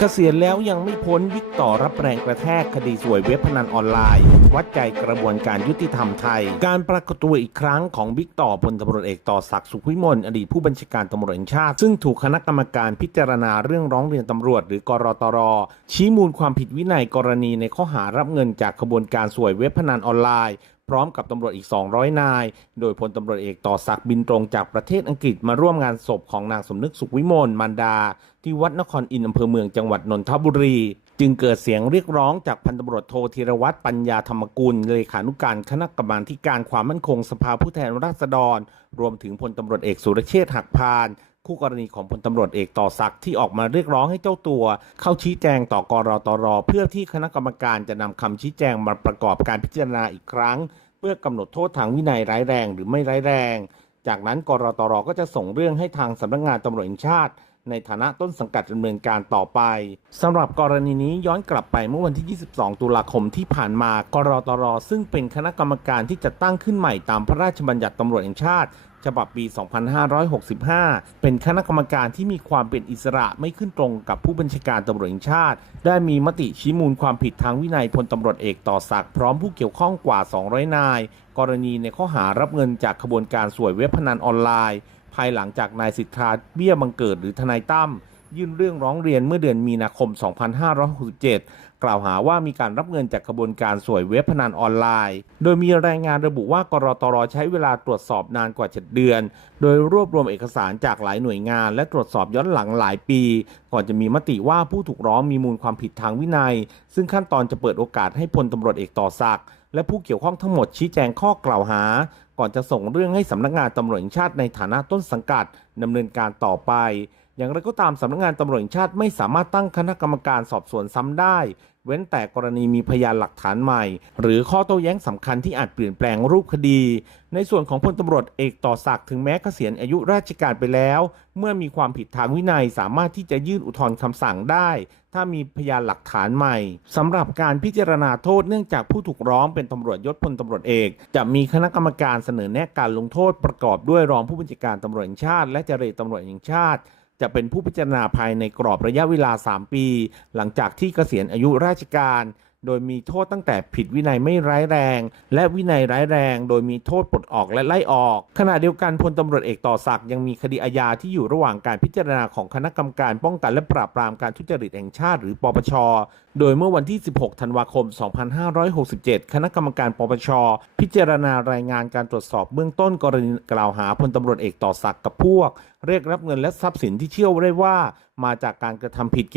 เกษียณแล้วยังไม่พ้นวิกต่อรับแรงกระแทกคดีสวยเว็บพนันออนไลน์ วัดใจกระบวนการยุติธรรมไทย การปรากฏตัวอีกครั้งของบิ๊กต่อพลตำรวจเอกต่อศักดิ์สุขวิมลอดีตผู้บัญชาการตำรวจแห่งชาติ ซึ่งถูกคณะกรรมการพิจารณาเรื่องร้องเรียนตำรวจ หรือกรตร ชี้มูลความผิดวินัยกรณีในข้อหารับเงินจากขบวนการสวยเว็บพนันออนไลน์ พร้อมกับตำรวจอีก 200 นาย โดยพลตำรวจเอกต่อศักดิ์บินตรงจากประเทศอังกฤษมาร่วมงานศพของนางสมนึกสุขวิมลมารดา ที่วัดนครอินทร์อำเภอเมืองจังหวัดนนทบุรี จึงเกิดเสียงเรียกร้องจากพันตำรวจโทธีรวัตรปัญญาธรรมกุลเลขานุการคณะกรรมาธิการความมั่นคงสภาผู้แทนราษฎร รวมถึงพลตำรวจเอกสุรเชษฐ์หักพาน คู่กรณีของพลตำรวจเอกต่อศักดิ์ที่ออกมาเรียกร้องให้เจ้าตัว เข้าชี้แจงต่อกรตรเพื่อที่คณะกรรมการจะนำคำชี้แจงมาประกอบการพิจารณาอีกครั้ง เพื่อกำหนดโทษทางวินัยร้ายแรงหรือไม่ร้ายแรง จากนั้นกรตรก็จะส่งเรื่องให้ทางสำนักงานตำรวจแห่งชาติในฐานะต้นสังกัดดำเนินการต่อไปสำหรับกรณีนี้ย้อนกลับไปเมื่อวันที่ 22 ตุลาคมที่ผ่านมากรตรซึ่งเป็นคณะกรรมการที่จะตั้งขึ้นใหม่ตามพระราชบัญญัติตำรวจแห่งชาติ ฉบับปี 2565 เป็นคณะกรรมการที่มีความเป็นอิสระไม่ขึ้นตรงกับผู้บัญชาการตำรวจแห่งชาติ ได้มีมติชี้มูลความผิดทางวินัยพลตำรวจเอกต่อศักดิ์พร้อมผู้เกี่ยวข้องกว่า 200 นาย กรณีในข้อหารับเงินจากขบวนการสวยเว็บพนันออนไลน์ ภายหลังจากนายสิทธาเบี้ยบังเกิดหรือทนายตั้ม ยื่นเรื่องร้องเรียนเมื่อเดือนมีนาคม 2567 กล่าวหาว่ามีการรับเงินจากกระบวนการสวยเว็บพนันออนไลน์ โดยมีรายงานระบุว่ากรตรใช้เวลาตรวจสอบนานกว่า 7 เดือน โดยรวบรวมเอกสารจากหลายหน่วยงาน และตรวจสอบย้อนหลังหลายปี ก่อนจะมีมติว่าผู้ถูกร้องมีมูลความผิดทางวินัย ซึ่งขั้นตอนจะเปิดโอกาสให้พลตำรวจเอกต่อศักดิ์และผู้เกี่ยวข้องทั้งหมดชี้แจงข้อกล่าวหา ก่อนจะส่งเรื่องให้สำนักงานตำรวจแห่งชาติในฐานะต้นสังกัดดำเนินการต่อไป อย่างไรก็ตามสำนักงานตำรวจแห่งชาติไม่สามารถตั้งคณะกรรมการสอบสวนซ้ำได้ เว้นแต่กรณีมีพยานหลักฐานใหม่ หรือข้อโต้แย้งสำคัญที่อาจเปลี่ยนแปลงรูปคดี ในส่วนของพลตำรวจเอกต่อศักดิ์ถึงแม้เกษียณอายุราชการไปแล้ว เมื่อมีความผิดทางวินัยสามารถที่จะยื่นอุทธรณ์คำสั่งได้ ถ้ามีพยานหลักฐานใหม่สำหรับการพิจารณาโทษเนื่องจากผู้ถูกร้องเป็นตำรวจยศพลตำรวจเอก จะมีคณะกรรมการเสนอแนะการลงโทษประกอบด้วยรองผู้บัญชาการตำรวจแห่งชาติ และเจรตำรวจแห่งชาติ จะเป็นผู้พิจารณาภายในกรอบระยะเวลา 3 ปี หลังจากที่เกษียณอายุราชการ โดยมีโทษตั้งแต่ผิดวินัยไม่ร้ายแรง และวินัยร้ายแรง โดยมีโทษปลดออกและไล่ออก ขณะเดียวกันพลตำรวจเอกต่อศักดิ์ยังมีคดีอาญาที่อยู่ระหว่างการพิจารณาของคณะกรรมการป้องกันและปราบปรามการทุจริตแห่งชาติหรือปปช โดยเมื่อวันที่ 16 ธันวาคม 2567 คณะกรรมการปปช พิจารณารายงานการตรวจสอบเบื้องต้นกรณีกล่าวหาพลตำรวจเอกต่อศักดิ์กับพวก เรียกรับเงินและทรัพย์สินที่เชื่อได้ว่า มาจากการกระทำผิดเกี่ยว